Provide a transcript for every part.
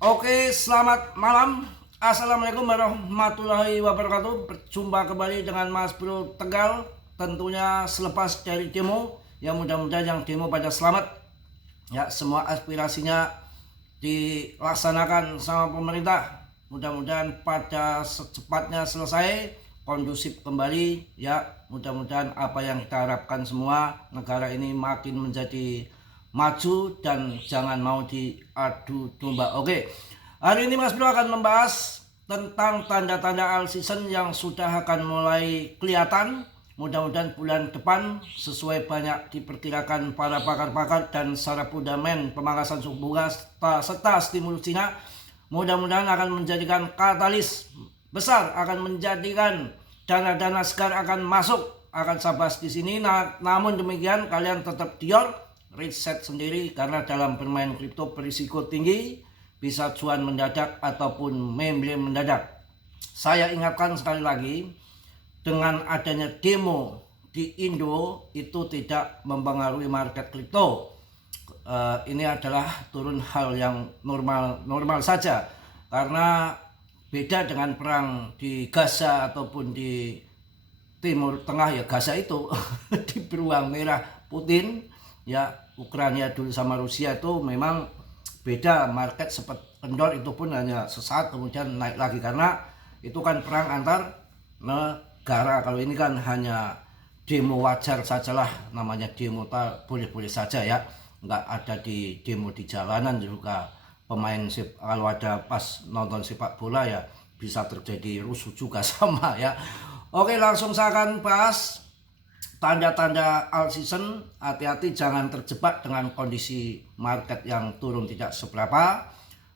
Oke, selamat malam. Assalamualaikum warahmatullahi wabarakatuh. Berjumpa kembali dengan Mas Bro Tegal. Tentunya selepas dari demo, yang mudah-mudahan yang demo pada selamat. Ya, semua aspirasinya dilaksanakan sama pemerintah. Mudah-mudahan pada secepatnya selesai, kondusif kembali. Ya, mudah-mudahan apa yang kita harapkan semua, negara ini makin menjadi maju dan jangan mau diadu domba. Oke, hari ini Mas Bro akan membahas tentang tanda-tanda all season yang sudah akan mulai kelihatan. Mudah-mudahan bulan depan sesuai banyak diperkirakan para pakar-pakar dan secara fundament pemangkasan suku bunga serta stimulus Cina, mudah-mudahan akan menjadikan katalis besar, akan menjadikan dana-dana segar akan masuk, akan saya bahas di sini. Namun demikian kalian tetap dior riset sendiri, karena dalam bermain kripto berisiko tinggi, bisa cuan mendadak ataupun membeli mendadak. Saya ingatkan sekali lagi, dengan adanya demo di Indo itu tidak mempengaruhi market kripto. Ini adalah turun hal yang normal saja, karena beda dengan perang di Gaza ataupun di Timur Tengah. Ya, Gaza itu di beruang merah Putin. Ya, Ukraina dulu sama Rusia itu memang beda, market sempat kendor, itu pun hanya sesaat kemudian naik lagi karena itu kan perang antar negara. Kalau ini kan hanya demo wajar sajalah, namanya demo, boleh-boleh saja ya, nggak ada di demo di jalanan juga. Pemain kalau ada pas nonton sepak bola ya bisa terjadi rusuh juga sama ya. Oke, langsung saya akan bahas tanda-tanda all season. Hati-hati jangan terjebak dengan kondisi market yang turun tidak seberapa,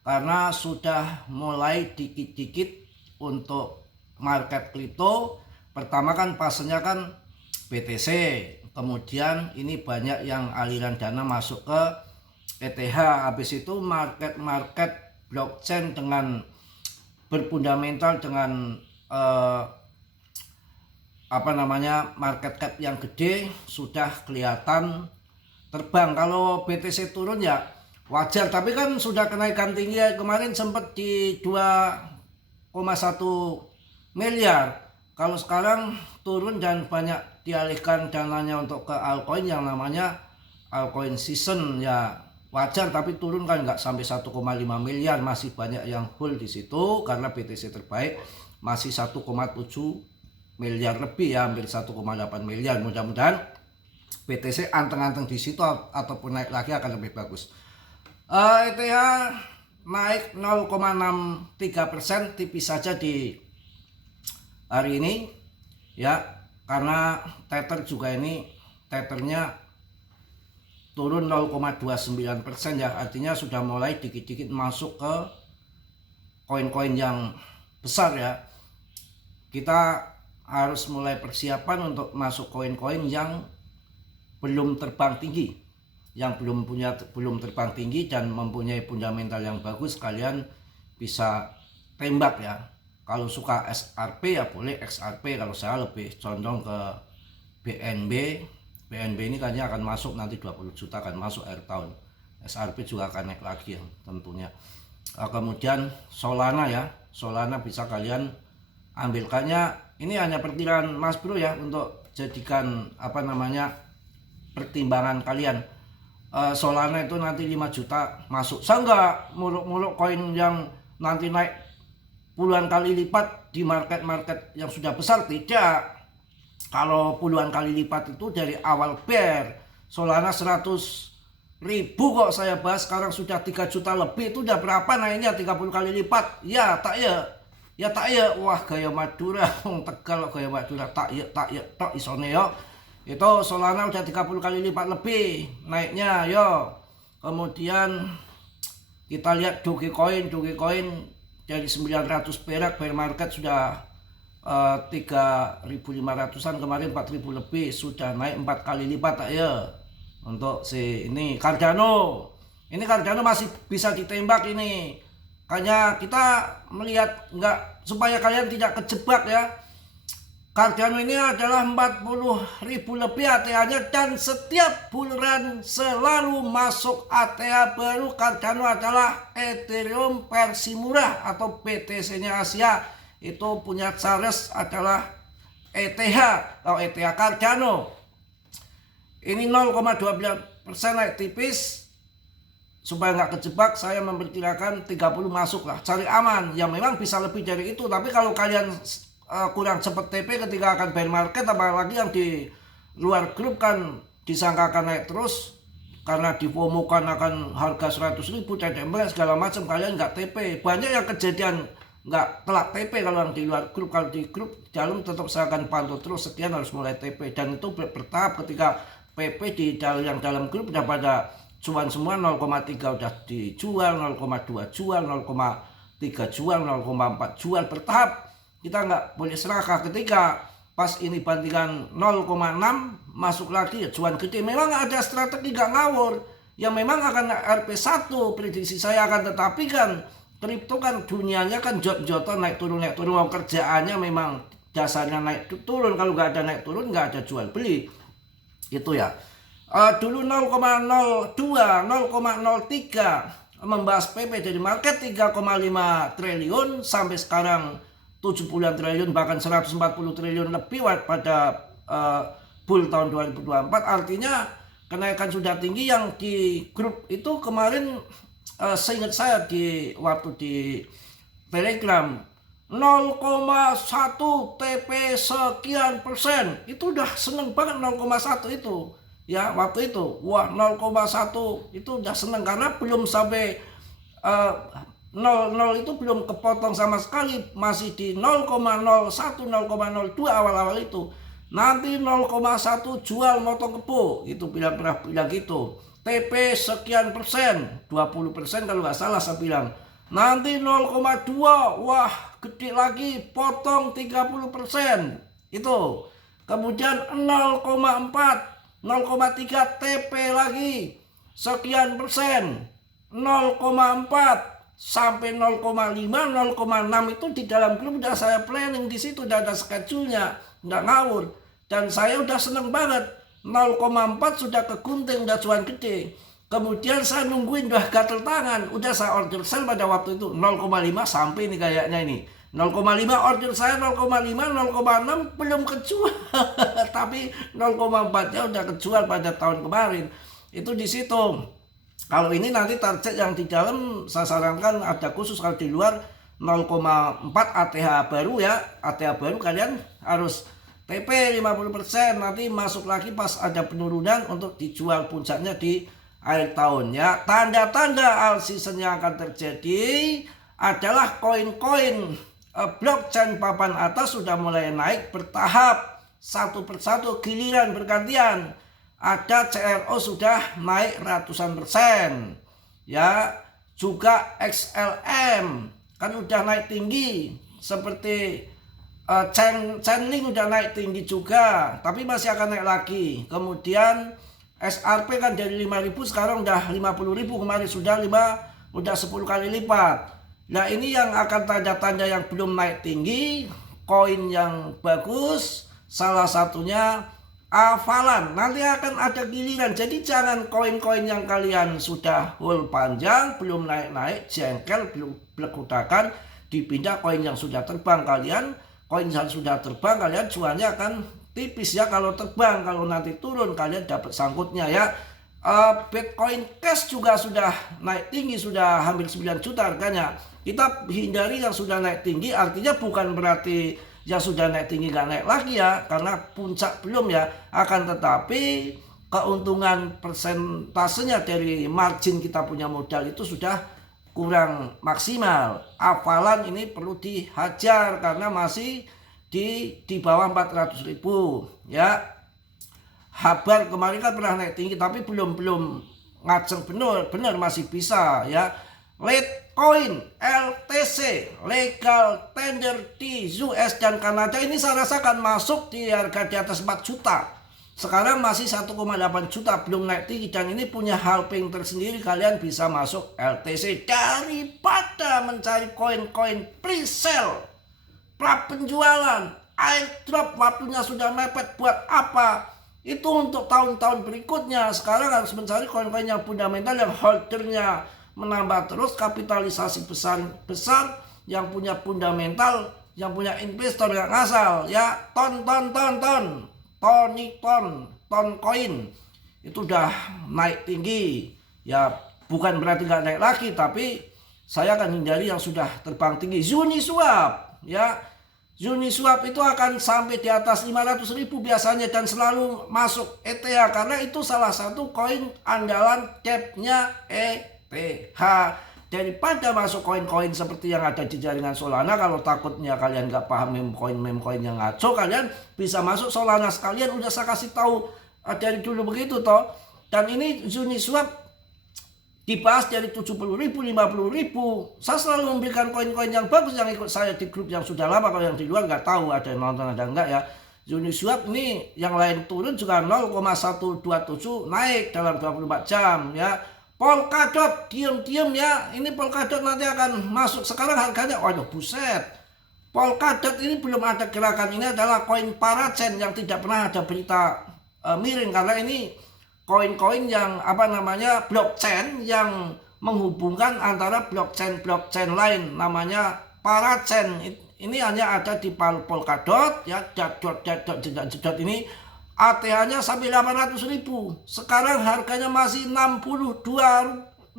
karena sudah mulai dikit-dikit untuk market kripto. Pertama kan pasenya kan BTC, kemudian ini banyak yang aliran dana masuk ke ETH. Habis itu market blockchain dengan berfundamental dengan market cap yang gede sudah kelihatan terbang. Kalau BTC turun ya wajar, tapi kan sudah kenaikan tinggi ya, kemarin sempat di 2,1 miliar. Kalau sekarang turun dan banyak dialihkan dananya untuk ke altcoin yang namanya altcoin season, ya wajar, tapi turun kan nggak sampai 1,5 miliar, masih banyak yang hold di situ karena BTC terbaik masih 1,7 miliar lebih ya, hampir 1,8 miliar. Mudah-mudahan BTC anteng-anteng di situ ataupun naik lagi akan lebih bagus. ETH naik 0,63%, tipis saja di hari ini ya, karena Tether juga ini Tethernya turun 0,29% ya, artinya sudah mulai dikit-dikit masuk ke koin-koin yang besar ya. Kita harus mulai persiapan untuk masuk koin-koin yang belum terbang tinggi, yang belum terbang tinggi dan mempunyai fundamental yang bagus. Kalian bisa tembak ya. Kalau suka XRP ya boleh XRP, kalau saya lebih condong ke BNB. BNB ini kayaknya akan masuk nanti 20 juta akan masuk akhir tahun. XRP juga akan naik lagi ya, tentunya. Kemudian Solana ya, Solana bisa kalian ambilkannya. Ini hanya perkiraan Mas Bro ya, untuk jadikan pertimbangan kalian. Solana itu nanti 5 juta masuk. Saya nggak muluk-muluk koin yang nanti naik puluhan kali lipat di market-market yang sudah besar, tidak. Kalau puluhan kali lipat itu dari awal bear. Solana 100.000 kok saya bahas, sekarang sudah 3 juta lebih. Itu udah berapa naiknya, 30 kali lipat. Ya tak ya, wah gaya Madura, Tegal gaya Madura, tak ya tok isone yo. Itu Solana udah 30 kali lipat lebih naiknya yo. Kemudian kita lihat Dogecoin dari 900 perak, bear market sudah 3.500-an, kemarin 4.000 lebih, sudah naik 4 kali lipat tak ya. Untuk si ini Cardano masih bisa ditembak ini. Hanya kita melihat supaya kalian tidak kejebak ya. Cardano ini adalah 40.000 lebih ATH-nya dan setiap bulan selalu masuk ATH baru. Cardano adalah Ethereum versi murah atau BTC-nya Asia. Itu punya Charles adalah ETH atau ETH Cardano. Ini 0,12% naik tipis. Supaya nggak kejebak, saya memperkirakan 30 masuk lah. Cari aman. Ya memang bisa lebih dari itu. Tapi kalau kalian kurang cepat TP ketika akan bear market, apalagi yang di luar grup kan disangkakan naik terus karena difomokan akan harga 100.000 dan segala macam, kalian nggak TP. Banyak yang kejadian nggak telat TP kalau yang di luar grup. Kalau di grup dalam tetap saya akan pantau terus, sekian harus mulai TP, dan itu bertahap. Ketika PP di yang dalam grup udah pada cuan semua, 0,3 udah dijual, 0,2 jual, 0,3 jual, 0,4 jual, bertahap. Kita nggak boleh serakah. Ketika pas ini bandingan 0,6 masuk lagi ya cuan gede. Memang ada strategi nggak ngawur yang memang akan RP1 prediksi saya akan, tetapi kan kripto kan dunianya kan jot-jotan naik turun. Kerjaannya memang dasarnya naik turun. Kalau nggak ada naik turun nggak ada jual beli itu ya. Dulu 0,02 0,03 membahas PP dari market 3,5 triliun sampai sekarang 70-an triliun, bahkan 140 triliun lebih pada bull tahun 2024. Artinya kenaikan sudah tinggi. Yang di grup itu kemarin seingat saya waktu di Telegram 0,1 TP sekian persen, itu udah seneng banget 0,1 itu ya. Waktu itu wah 0,1 itu udah seneng karena belum sampai 0,0 itu belum kepotong sama sekali, masih di 0,01 0,02 awal-awal itu. Nanti 0,1 jual motong kepo, itu pernah bilang gitu. TP sekian persen, 20% kalau nggak salah saya bilang. Nanti 0,2, wah gede lagi, potong 30% itu. Kemudian 0,4 0,3 TP lagi sekian persen, 0,4 sampai 0,5 0,6 itu di dalam grup udah saya planning, di situ udah ada schedule-nya, nggak ngawur. Dan saya udah seneng banget, 0,4 sudah kegunting, udah cuan gede. Kemudian saya nungguin, udah gatel tangan, udah saya order sell pada waktu itu 0,5 sampai ini kayaknya ini 0,5 order saya 0,5 0,6 belum kejual tapi 0,4 nya udah kejual pada tahun kemarin. Itu di situ. Kalau ini nanti target yang di dalam saya sarankan ada khusus. Kalau di luar 0,4 ATH baru ya, ATH baru kalian harus TP 50%, nanti masuk lagi pas ada penurunan untuk dijual puncaknya di akhir tahun ya. Tanda-tanda all season yang akan terjadi adalah koin-koin blockchain papan atas sudah mulai naik bertahap, satu persatu, giliran bergantian. Ada CRO sudah naik ratusan persen ya, juga XLM kan udah naik tinggi, seperti Chainlink udah naik tinggi juga, tapi masih akan naik lagi. Kemudian SRP kan dari 5.000 sekarang udah 50.000, kemarin udah 10 kali lipat. Nah ini yang akan tanda-tanda yang belum naik tinggi, koin yang bagus, salah satunya Avalan. Nanti akan ada giliran. Jadi jangan koin-koin yang kalian sudah hold panjang, belum naik-naik, jengkel, belum belekutakan, dipindah koin yang sudah terbang. Koin yang sudah terbang kalian cuannya akan tipis ya kalau terbang. Kalau nanti turun kalian dapat sangkutnya ya. Bitcoin Cash juga sudah naik tinggi, sudah hampir 9 juta harganya. Kita hindari yang sudah naik tinggi, artinya bukan berarti yang sudah naik tinggi nggak naik lagi ya, karena puncak belum ya. Akan tetapi keuntungan persentasenya dari margin kita punya modal itu sudah kurang maksimal. Avalan ini perlu dihajar karena masih di bawah 400.000 ya. Habar kemarin kan pernah naik tinggi tapi belum ngaceng benar masih bisa ya. Litecoin LTC legal tender di US dan Kanada ini saya rasakan masuk di harga di atas 4 juta. Sekarang masih 1,8 juta, belum naik tinggi, dan ini punya halving tersendiri. Kalian bisa masuk LTC daripada mencari koin-koin pre-sale, pra penjualan. airdrop waktunya sudah mepet, buat apa? Itu untuk tahun-tahun berikutnya. Sekarang harus mencari koin-koin yang fundamental, yang holdernya menambah terus, kapitalisasi besar, yang punya fundamental, yang punya investor yang asal, ya ton koin itu udah naik tinggi. Ya bukan berarti nggak naik lagi, tapi saya akan hindari yang sudah terbang tinggi. Uniswap, ya Uniswap itu akan sampai di atas 500.000 biasanya dan selalu masuk ETH karena itu salah satu koin andalan capnya ETH. Daripada masuk koin-koin seperti yang ada di jaringan Solana, kalau takutnya kalian nggak paham meme coin yang ngaco, kalian bisa masuk Solana sekalian. Udah saya kasih tahu dari dulu begitu toh. Dan ini Uniswap dibahas dari 70.000, 50.000. Saya selalu memberikan koin-koin yang bagus yang ikut saya di grup yang sudah lama. Kalau yang di luar nggak tahu ada yang nonton ada enggak ya. Uniswap ini yang lain turun juga 0,127 naik dalam 24 jam ya. Polkadot diem-diem ya. Ini Polkadot nanti akan masuk. Sekarang harganya waduh buset. Polkadot ini belum ada gerakan. Ini adalah koin Parachain yang tidak pernah ada berita miring karena ini koin-koin yang blockchain yang menghubungkan antara blockchain lain namanya Parachain. Ini hanya ada di Polkadot ya, dot ini ATH-nya sampai 800.000. Sekarang harganya masih 62.000.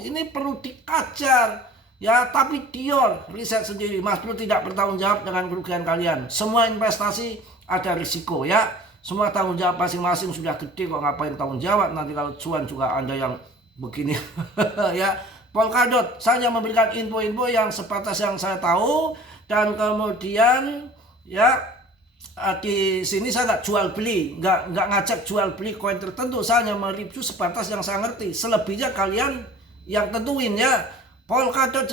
Ini perlu dikejar ya, tapi Dior riset sendiri, Mas Bro tidak bertanggung jawab dengan kerugian kalian. Semua investasi ada risiko ya. Semua tanggung jawab masing-masing, sudah gede kok ngapain tanggung jawab, nanti kalau cuan juga Anda yang begini. Ya, Polkadot saya memberikan info-info yang sebatas yang saya tahu, dan kemudian ya di sini saya nggak jual beli, nggak ngajak jual beli koin tertentu, saya hanya mereview sebatas yang saya ngerti. Selebihnya kalian yang tentuin ya. Polkadot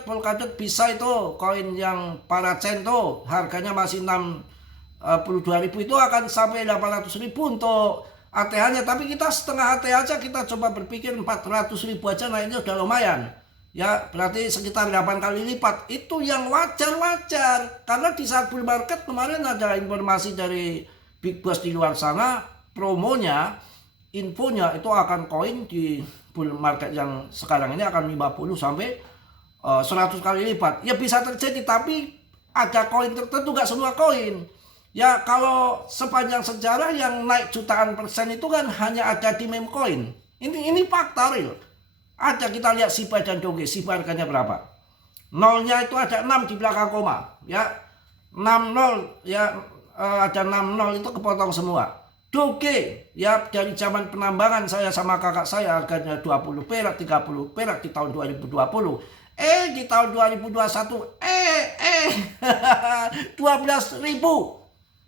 Polkadot bisa itu koin yang Parachain tuh harganya masih 62.000 itu akan sampai 800.000 untuk ATH-nya. Tapi kita setengah ATH aja, kita coba berpikir 400.000 aja naiknya udah lumayan. Ya berarti sekitar 8 kali lipat. Itu yang wajar-wajar. Karena di saat bull market kemarin ada informasi dari big boss di luar sana, promonya, infonya itu akan koin di bull market yang sekarang ini akan 50 sampai 100 kali lipat. Ya bisa terjadi, tapi ada koin tertentu, gak semua koin. Ya kalau sepanjang sejarah yang naik jutaan persen itu kan hanya ada di meme coin. Ini fakta real. Ada, kita lihat Shiba dan Doge. Shiba harganya berapa? Nolnya itu ada 6 di belakang koma. Ya 60 ya, ada 60 itu kepotong semua. Doge ya dari zaman penambangan saya sama kakak saya harganya 20 perak, 30 perak di tahun 2020. Di tahun 2021 12.000.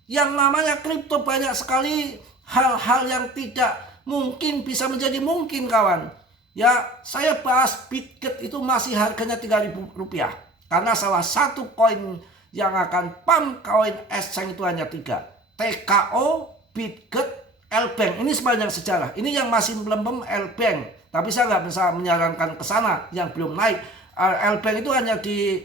Yang namanya kripto banyak sekali hal-hal yang tidak mungkin bisa menjadi mungkin kawan. Ya saya bahas Bitget itu masih harganya 3.000 rupiah. Karena salah satu koin yang akan pump koin exchange itu hanya 3. TKO, Bitget, L-Bank. Ini sepanjang sejarah. Ini yang masih melempem L-Bank. Tapi saya nggak bisa menyarankan ke sana yang belum naik. L-Bank itu hanya di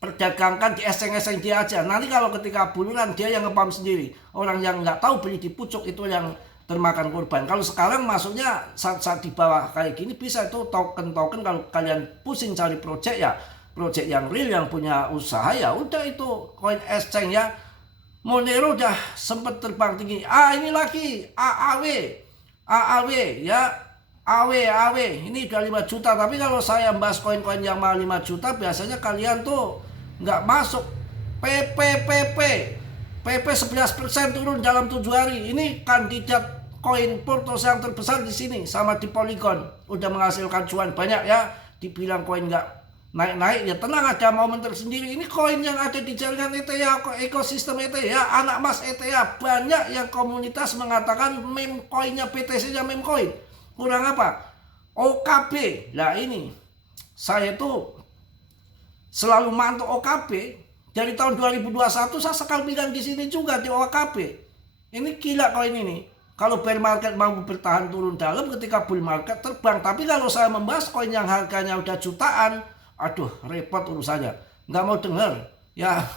perdagangkan di exchange dia aja. Nanti kalau ketika buluran dia yang ngepam sendiri. Orang yang nggak tahu beli di pucuk itu yang termakan korban. Kalau sekarang masuknya saat di bawah kayak gini bisa itu token-token. Kalau kalian pusing cari project ya, project yang real yang punya usaha ya udah itu koin exchange ya. Monero udah sempet terbang tinggi. Ini lagi AAW ya. AW ini udah 5 juta. Tapi kalau saya bahas koin-koin yang mahal 5 juta biasanya kalian tuh nggak masuk. PP 11% turun dalam 7 hari. Ini kandidat koin Portos yang terbesar di sini sama di Polygon. Udah menghasilkan cuan banyak ya. Dibilang koin nggak naik-naik ya tenang, ada momen tersendiri. Ini koin yang ada di jaringan ETH, ekosistem ETH ya, anak mas ETH. Banyak yang komunitas mengatakan meme koinnya BTC-nya meme koin. Kurang apa? OKB. Nah ini saya tuh selalu mantau OKB dari tahun 2021. Saya sekali bilang di sini juga di OKB. Ini gila koin ini. Kalau bear market mampu bertahan turun dalam, ketika bull market terbang. Tapi kalau saya membahas koin yang harganya udah jutaan, aduh repot urusannya. Nggak mau dengar. ya.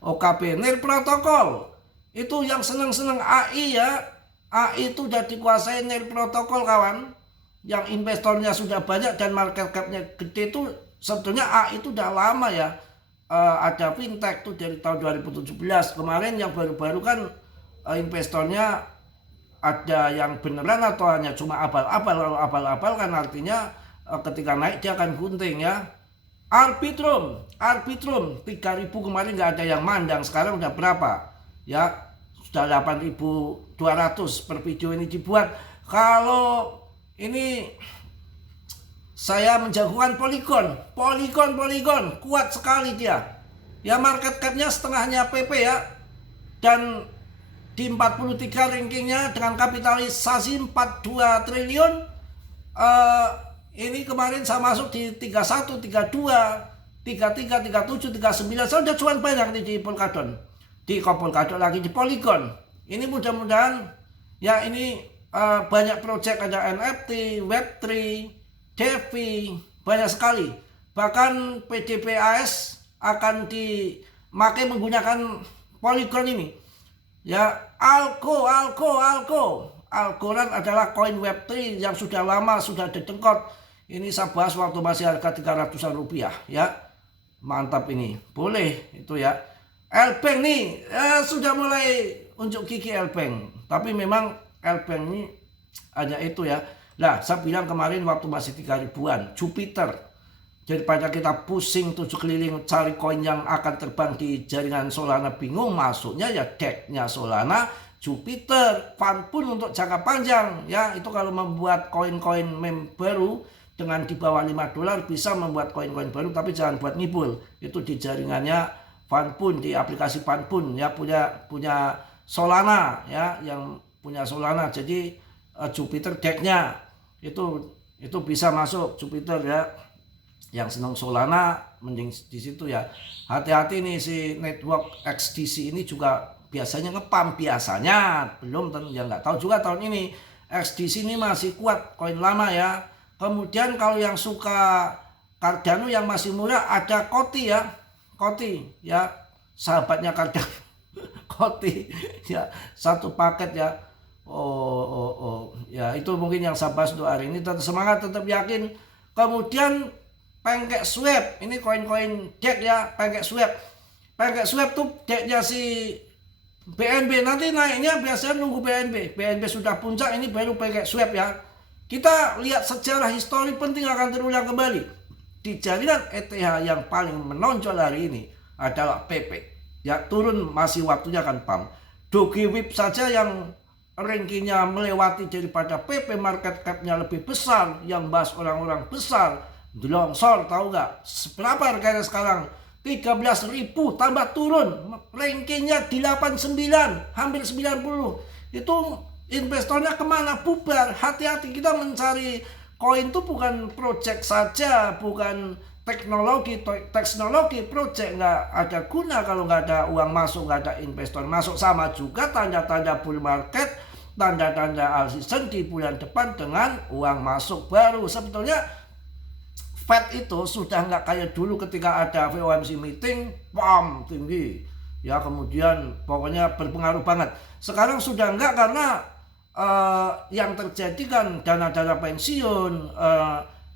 OKP Nir Protokol itu yang seneng-seneng AI ya. AI itu udah dikuasai Nir Protokol kawan. Yang investornya sudah banyak dan market capnya gede itu sebetulnya AI itu udah lama ya. Ada fintech tuh dari tahun 2017. Kemarin yang baru-baru kan investornya ada yang beneran atau hanya cuma abal-abal kan artinya ketika naik dia akan gunting ya. Arbitrum 3.000 kemarin nggak ada yang mandang, sekarang udah berapa ya, sudah 8.200 per video ini dibuat. Kalau ini saya menjagokan Polygon kuat sekali dia ya, market capnya setengahnya PP ya, dan di 43 rankingnya dengan kapitalisasi 42 triliun. Ini kemarin saya masuk di 31, 32, 33, 37, 39. Saya udah cuan banyak nih di Polkadot. Di Polkadot lagi di Polygon. Ini mudah-mudahan ya ini banyak project, ada NFT, Web3, DeFi, banyak sekali. Bahkan PDPAS akan dipakai menggunakan Polygon ini. Ya, Algorand adalah koin Web3 yang sudah lama, sudah didengkot. Ini saya bahas waktu masih harga 300-an rupiah ya. Mantap ini. Boleh itu ya. Elbank nih sudah mulai unjuk gigi Elbank. Tapi memang Elbank ini hanya itu ya. Nah, saya bilang kemarin waktu masih 3.000-an, Jupiter. Daripada kita pusing 7 keliling cari koin yang akan terbang di jaringan Solana bingung, masuknya ya decknya Solana, Jupiter, fund pun untuk jangka panjang ya. Itu kalau membuat koin-koin meme baru dengan di bawah $5 bisa membuat koin-koin baru, tapi jangan buat ngibul. Itu di jaringannya fund pun, di aplikasi fund pun ya, punya Solana ya, yang punya Solana. Jadi Jupiter decknya itu bisa masuk Jupiter ya. Yang senang Solana mending di situ ya. Hati-hati nih, si network XDC ini juga biasanya ngepam, biasanya belum, ya nggak tahu juga tahun ini. XDC ini masih kuat, koin lama ya. Kemudian kalau yang suka Cardano yang masih murah ada Koti ya, sahabatnya Cardano. Koti ya, satu paket ya. Ya itu mungkin yang saya bahas untuk hari ini. Tetap semangat, tetap yakin. Kemudian PancakeSwap, ini koin-koin deck ya, PancakeSwap tuh decknya si BNB. Nanti naiknya biasanya nunggu BNB sudah puncak, ini baru PancakeSwap ya. Kita lihat sejarah histori penting akan terulang kembali. Di jaringan ETH yang paling menonjol hari ini adalah PP ya, turun masih waktunya kan pump. Dogewib saja yang rankingnya melewati daripada PP, market capnya lebih besar, yang bahas orang-orang besar, longsor, tahu nggak berapa harganya sekarang? 13.000 tambah turun, rankingnya di 89, hampir 90. Itu investornya kemana? Bubar. Hati-hati, kita mencari koin itu bukan project saja, bukan teknologi project nggak ada guna kalau nggak ada uang masuk, nggak ada investor masuk. Sama juga tanda-tanda bull market, tanda-tanda all season di bulan depan dengan uang masuk baru. Sebetulnya Fed itu sudah nggak kayak dulu ketika ada FOMC meeting, pam tinggi ya, kemudian pokoknya berpengaruh banget. Sekarang sudah nggak, karena yang terjadi kan dana-dana pensiun,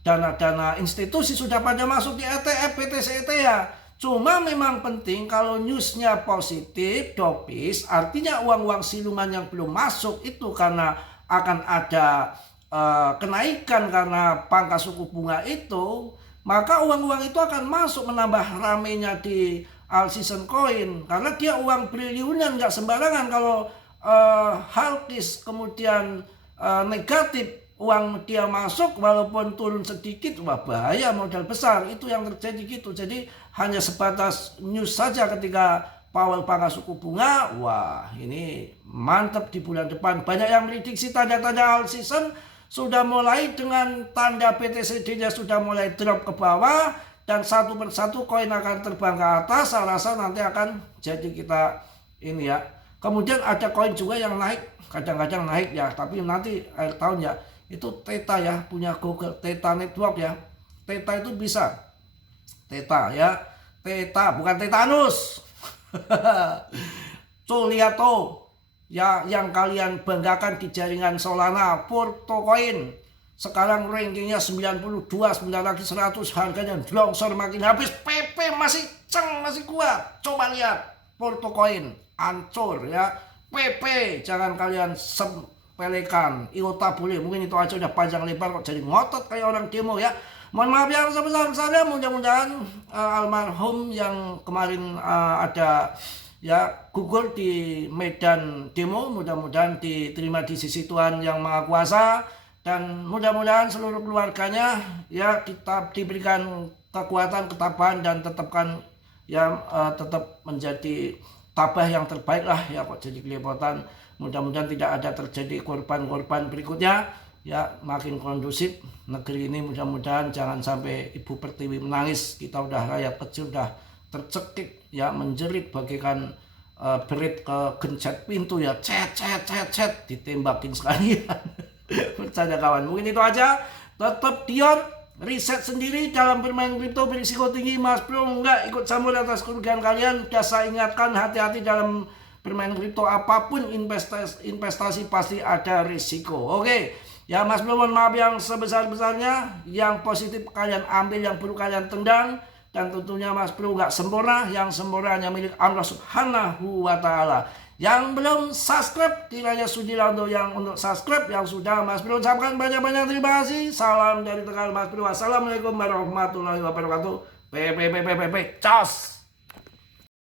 dana-dana institusi sudah pada masuk di ETF, BTC, ETH. Cuma memang penting kalau newsnya positif, dopis, artinya uang-uang siluman yang belum masuk itu karena akan ada kenaikan karena pangkas suku bunga itu, maka uang-uang itu akan masuk menambah ramenya di all season coin, karena dia uang triliunan, nggak sembarangan. Kalau hawkish kemudian negatif, uang dia masuk walaupun turun sedikit, wah bahaya, modal besar. Itu yang terjadi gitu. Jadi hanya sebatas news saja ketika Powell pangkas suku bunga, wah ini mantap di bulan depan. Banyak yang prediksi tanda-tanda all season sudah mulai dengan tanda BTCD-nya sudah mulai drop ke bawah, dan satu persatu koin akan terbang ke atas. Saya rasa nanti akan jadi kita ini ya. Kemudian ada koin juga yang naik, kadang-kadang naik ya, tapi nanti akhir tahun ya. Itu Theta ya, punya Google, Theta Network ya. Theta itu bisa, Theta ya, bukan tetanus. Tuh lihat tuh, ya yang kalian banggakan di jaringan Solana, Portocoin. Sekarang rankingnya 92, sebentar lagi 100, harganya longsor makin habis. PP masih masih kuat. Coba lihat Portocoin, hancur ya. PP jangan kalian sepelekan. IOTA boleh, mungkin itu aja udah panjang lebar kok jadi ngotot kayak orang demo ya. Mohon maaf yang sebesar-besarnya, mudah-mudahan almarhum yang kemarin ada ya gugur di medan demo, mudah-mudahan diterima di sisi Tuhan yang Maha Kuasa, dan mudah-mudahan seluruh keluarganya ya kita diberikan kekuatan, ketabahan, dan tetapkan ya tetap menjadi tabah yang terbaik lah ya, kok jadi kelepotan. Mudah-mudahan tidak ada terjadi korban-korban berikutnya ya, makin kondusif negeri ini. Mudah-mudahan jangan sampai Ibu Pertiwi menangis. Kita udah rakyat kecil udah tercekik ya, menjerit bagaikan berit ke gencet pintu ya, cet ditembakin sekalian. Bercanda kawan, mungkin itu aja. Tetap Dion, riset sendiri dalam bermain kripto berisiko tinggi. Mas Bro enggak ikut campur atas kerugian kalian. Udah saya ingatkan, hati-hati dalam bermain kripto, apapun investasi pasti ada risiko. Oke ya Mas Bro, mohon maaf yang sebesar-besarnya. Yang positif kalian ambil, yang buruk kalian tendang. Dan tentunya Mas Bro nggak sempurna, yang sempurna hanya milik Allah Subhanahu wa Ta'ala. Yang belum subscribe, kiranya sudilah untuk yang untuk subscribe. Yang sudah, Mas Bro ucapkan banyak-banyak terima kasih. Salam dari Tegal Mas Bro. Assalamualaikum warahmatullahi wabarakatuh. Cos.